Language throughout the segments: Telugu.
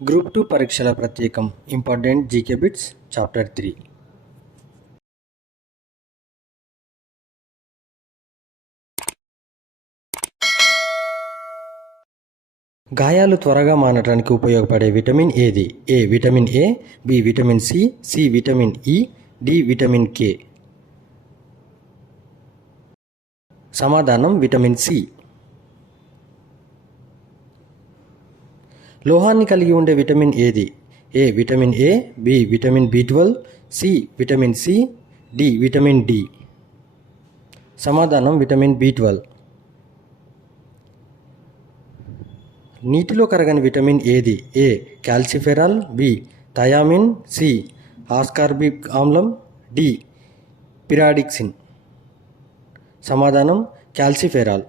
గ్రూప్ 2 పరీక్షల ప్రత్యేకం ఇంపార్టెంట్ జీకే బిట్స్ చాప్టర్ 3. గాయాలు త్వరగా మానడానికి ఉపయోగపడే విటమిన్ ఏది? A vitamin A, B vitamin C, C vitamin E, D vitamin K. సమాధానం విటమిన్ సి. లోహాన్ని కలిగి ఉండే విటమిన్ ఏది? A vitamin A, B vitamin బి12, C vitamin C, D vitamin D. సమాధానం విటమిన్ బి12. నీటిలో కరగని విటమిన్ ఏది? A calciferol, B thiamine, C ascorbic ఆమ్లం, డి పిరాడిక్సిన్. సమాధానం కాల్సిఫెరాల్.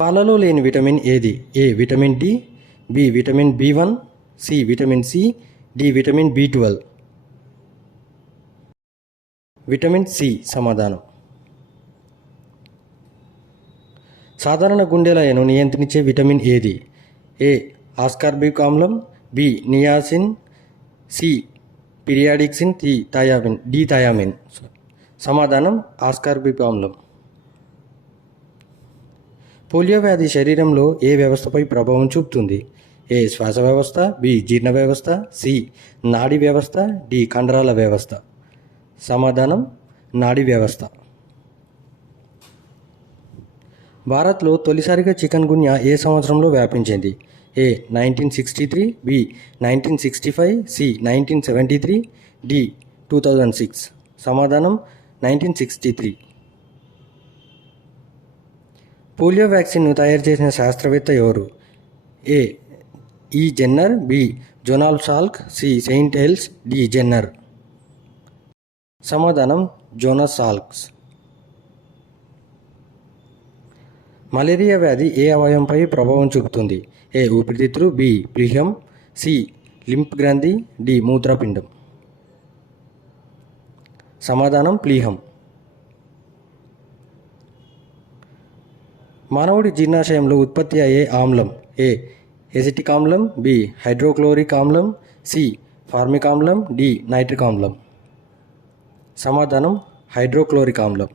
పాలలో లేని విటమిన్ ఏది? A vitamin D, B vitamin B one, C vitamin C, D vitamin B12. Vitamin C సమాధానం. సాధారణ గుండె లయను నియంత్రించే విటమిన్ ఏది? ఏ ఆస్కార్బిక్ ఆమ్లం, B niacin, C pyridoxine, D thiamine. సమాధానం ఆస్కార్బిక్ ఆమ్లం. పోలియో వ్యాధి శరీరంలో ఏ వ్యవస్థపై ప్రభావం చూపుతుంది? ఏ శ్వాస వ్యవస్థ, బి జీర్ణ వ్యవస్థ, సి నాడీ వ్యవస్థ, డి కండరాల వ్యవస్థ. సమాధానం నాడీ వ్యవస్థ. భారత్లో తొలిసారిగా చికెన్ గున్యా ఏ సంవత్సరంలో వ్యాపించింది? ఏ 1963, బి 1965, సి 1973, డి 2006. సమాధానం 1963. పోలియో వ్యాక్సిన్ను తయారు చేసిన శాస్త్రవేత్త ఎవరు? ఏ ఈ జెన్నర్, బి జొనాల్డ్ సాల్క్, సి సెయింట్ ఎల్స్, డి జెన్నర్. సమాధానం జోనాస్ సాల్క్స్. మలేరియా వ్యాధి ఏ అవయవంపై ప్రభావం చూపుతుంది? ఏ ఊపిరితిత్తులు, బి ప్లీహం, సి లింఫ్ గ్రంథి, డి మూత్రపిండం. సమాధానం ప్లీహం. మానవుడి జీర్ణాశయంలో ఉత్పత్తి అయ్యే ఆమ్లం? ఏ ఎసిటిక్ ఆమ్లం, బి హైడ్రోక్లోరిక్ ఆమ్లం, సి ఫార్మిక్ ఆమ్లం, డి నైట్రిక్ ఆమ్లం. సమాధానం హైడ్రోక్లోరిక్ ఆమ్లం.